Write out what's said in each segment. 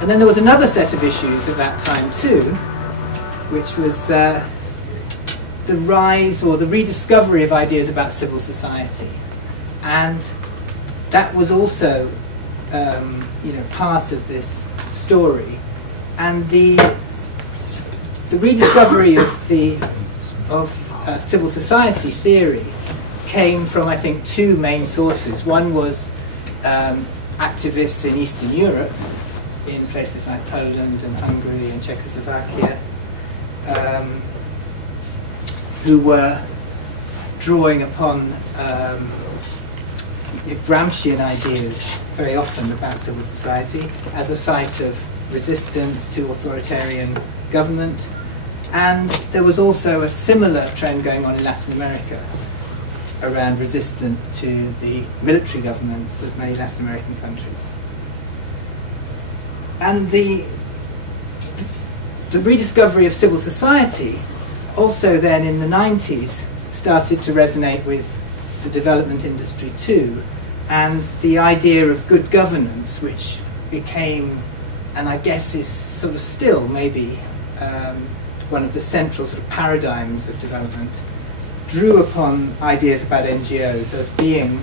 And then there was another set of issues at that time too, which was the rise or the rediscovery of ideas about civil society. And that was also part of this story. And the rediscovery of civil society theory came from, I think, two main sources. One was activists in Eastern Europe, in places like Poland and Hungary and Czechoslovakia, who were drawing upon Gramscian ideas very often about civil society as a site of resistance to authoritarian government. And there was also a similar trend going on in Latin America around resistance to the military governments of many Latin American countries. And the rediscovery of civil society also then in the 90s started to resonate with the development industry too, and the idea of good governance, which became, and I guess is sort of still maybe one of the central sort of paradigms of development, drew upon ideas about NGOs as being,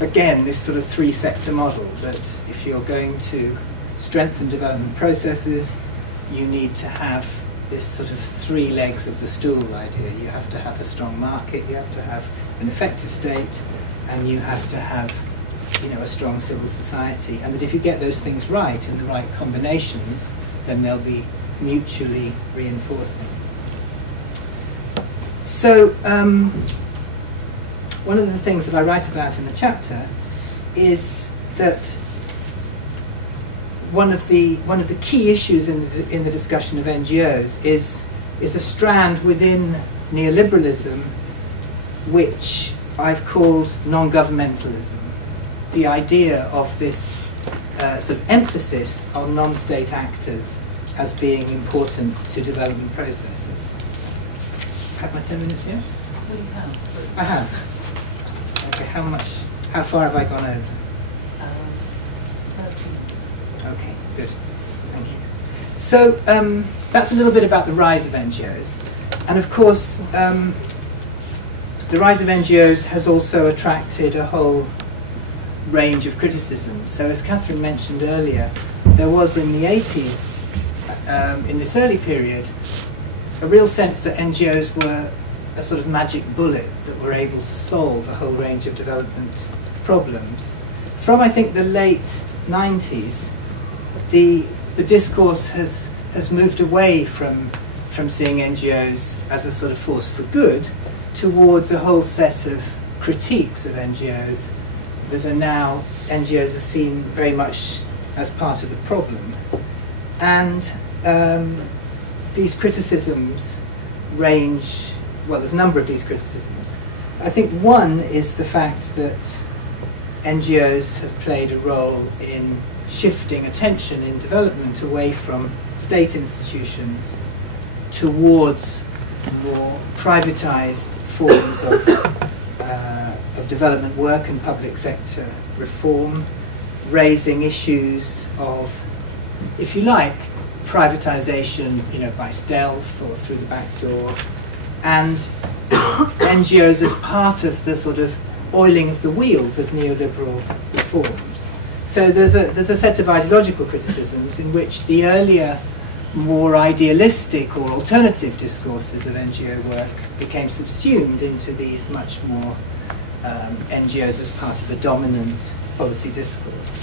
again, this sort of three-sector model, that if you're going to strengthen development processes, you need to have this sort of three legs of the stool idea. You have to have a strong market, you have to have an effective state, and you have to have, a strong civil society. And that if you get those things right in the right combinations, then they'll be mutually reinforcing. So one of the things that I write about in the chapter is that one of the key issues in the discussion of NGOs is a strand within neoliberalism which I've called non-governmentalism. The idea of this sort of emphasis on non-state actors as being important to development processes. Have my 10 minutes yet? Well, you have. I have. Okay, how far have I gone over? 13. Okay, good. Thank you. So that's a little bit about the rise of NGOs. And of course, the rise of NGOs has also attracted a whole range of criticism. So as Catherine mentioned earlier, there was in the 80s, in this early period, a real sense that NGOs were a sort of magic bullet that were able to solve a whole range of development problems. From, I think, the late 90s, the discourse has moved away from seeing NGOs as a sort of force for good towards a whole set of critiques of NGOs that are now, NGOs are seen very much as part of the problem. And these criticisms range, well, there's a number of these criticisms. I think one is the fact that NGOs have played a role in shifting attention in development away from state institutions towards more privatized forms of development work and public sector reform, raising issues of, if you like, privatization, by stealth or through the back door, and NGOs as part of the sort of oiling of the wheels of neoliberal reforms. So there's a set of ideological criticisms in which the earlier, more idealistic or alternative discourses of NGO work became subsumed into these much more NGOs as part of a dominant policy discourse.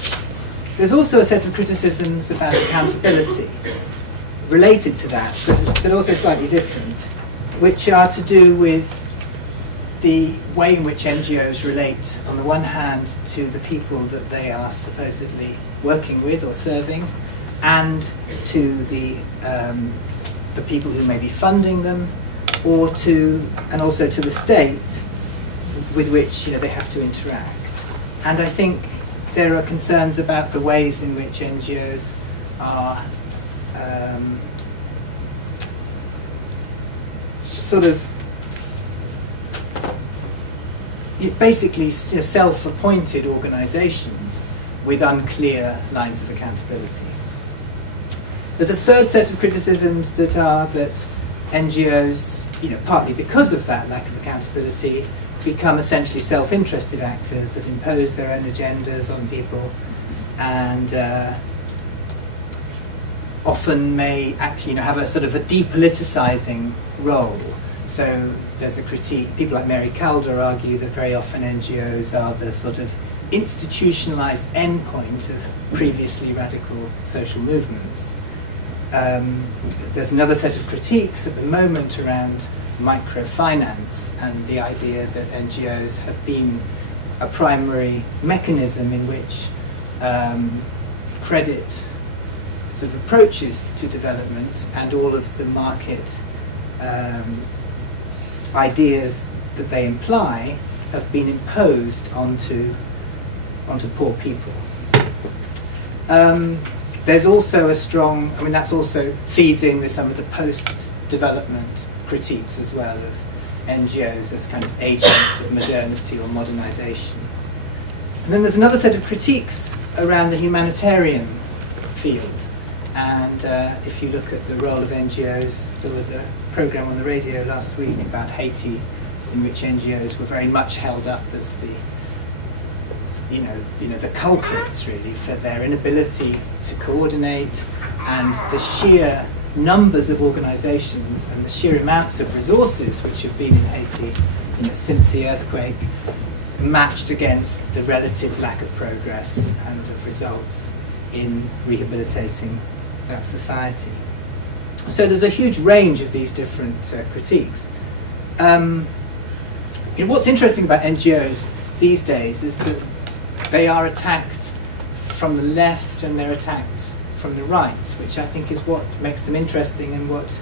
There's also a set of criticisms about accountability related to that, but also slightly different, which are to do with the way in which NGOs relate, on the one hand, to the people that they are supposedly working with or serving, and to the people who may be funding them, and also to the state with which they have to interact. And I think there are concerns about the ways in which NGOs are sort of basically self-appointed organizations with unclear lines of accountability. There's a third set of criticisms that are that NGOs, partly because of that lack of accountability, become essentially self-interested actors that impose their own agendas on people and often may actually have a sort of a depoliticizing role. So there's a critique, people like Mary Calder argue that very often NGOs are the sort of institutionalized endpoint of previously radical social movements. There's another set of critiques at the moment around microfinance and the idea that NGOs have been a primary mechanism in which credit sort of approaches to development and all of the market ideas that they imply have been imposed onto poor people. There's also a strong, that's also feeds in with some of the post-development critiques as well of NGOs as kind of agents of modernity or modernization. And then there's another set of critiques around the humanitarian field. And if you look at the role of NGOs, there was a program on the radio last week about Haiti in which NGOs were very much held up as the the culprits really for their inability to coordinate, and the sheer numbers of organisations and the sheer amounts of resources which have been in Haiti since the earthquake, matched against the relative lack of progress and of results in rehabilitating that society. So there's a huge range of these different critiques. What's interesting about NGOs these days is that they are attacked from the left and they're attacked from the right, which I think is what makes them interesting and what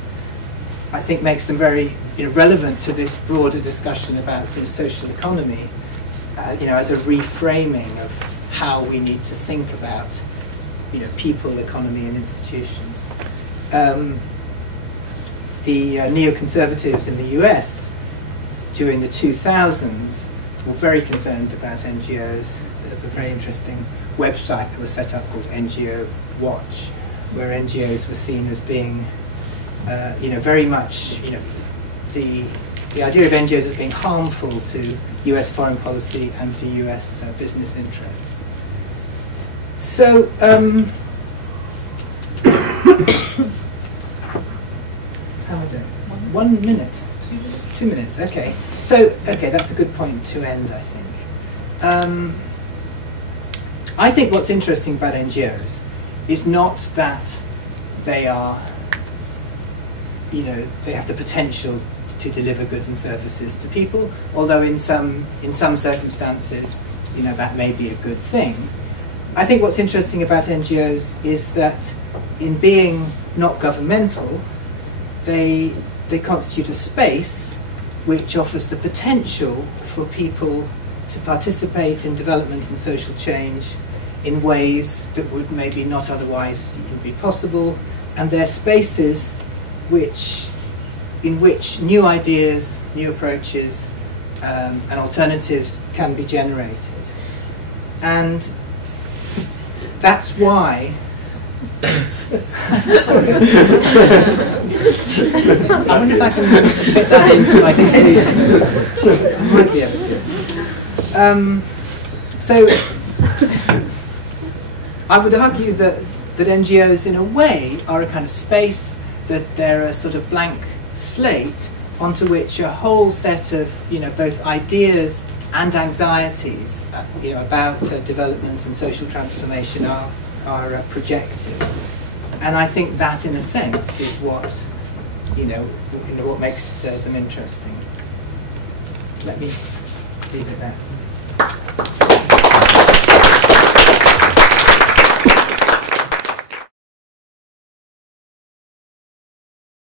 I think makes them very relevant to this broader discussion about sort of social economy, as a reframing of how we need to think about people, economy and institutions. The neoconservatives in the US during the 2000s were very concerned about NGOs. There's a very interesting website that was set up called NGO Watch, where NGOs were seen as being, very much, the idea of NGOs as being harmful to US foreign policy and to US business interests. So, how am I doing? 1 minute? 2 minutes, okay. So, that's a good point to end, I think. I think what's interesting about NGOs is not that they are, they have the potential to deliver goods and services to people, although in some circumstances, that may be a good thing. I think what's interesting about NGOs is that in being not governmental, they constitute a space which offers the potential for people to participate in development and social change in ways that would maybe not otherwise be possible, and they're spaces in which new ideas, new approaches, and alternatives can be generated. And that's why sorry. I wonder if I can manage to fit that into my conclusion. I might be able to. So I would argue that NGOs in a way are a kind of space, that they're a sort of blank slate onto which a whole set of both ideas and anxieties about development and social transformation are projected. And I think that in a sense is what what makes them interesting. Let me leave it there.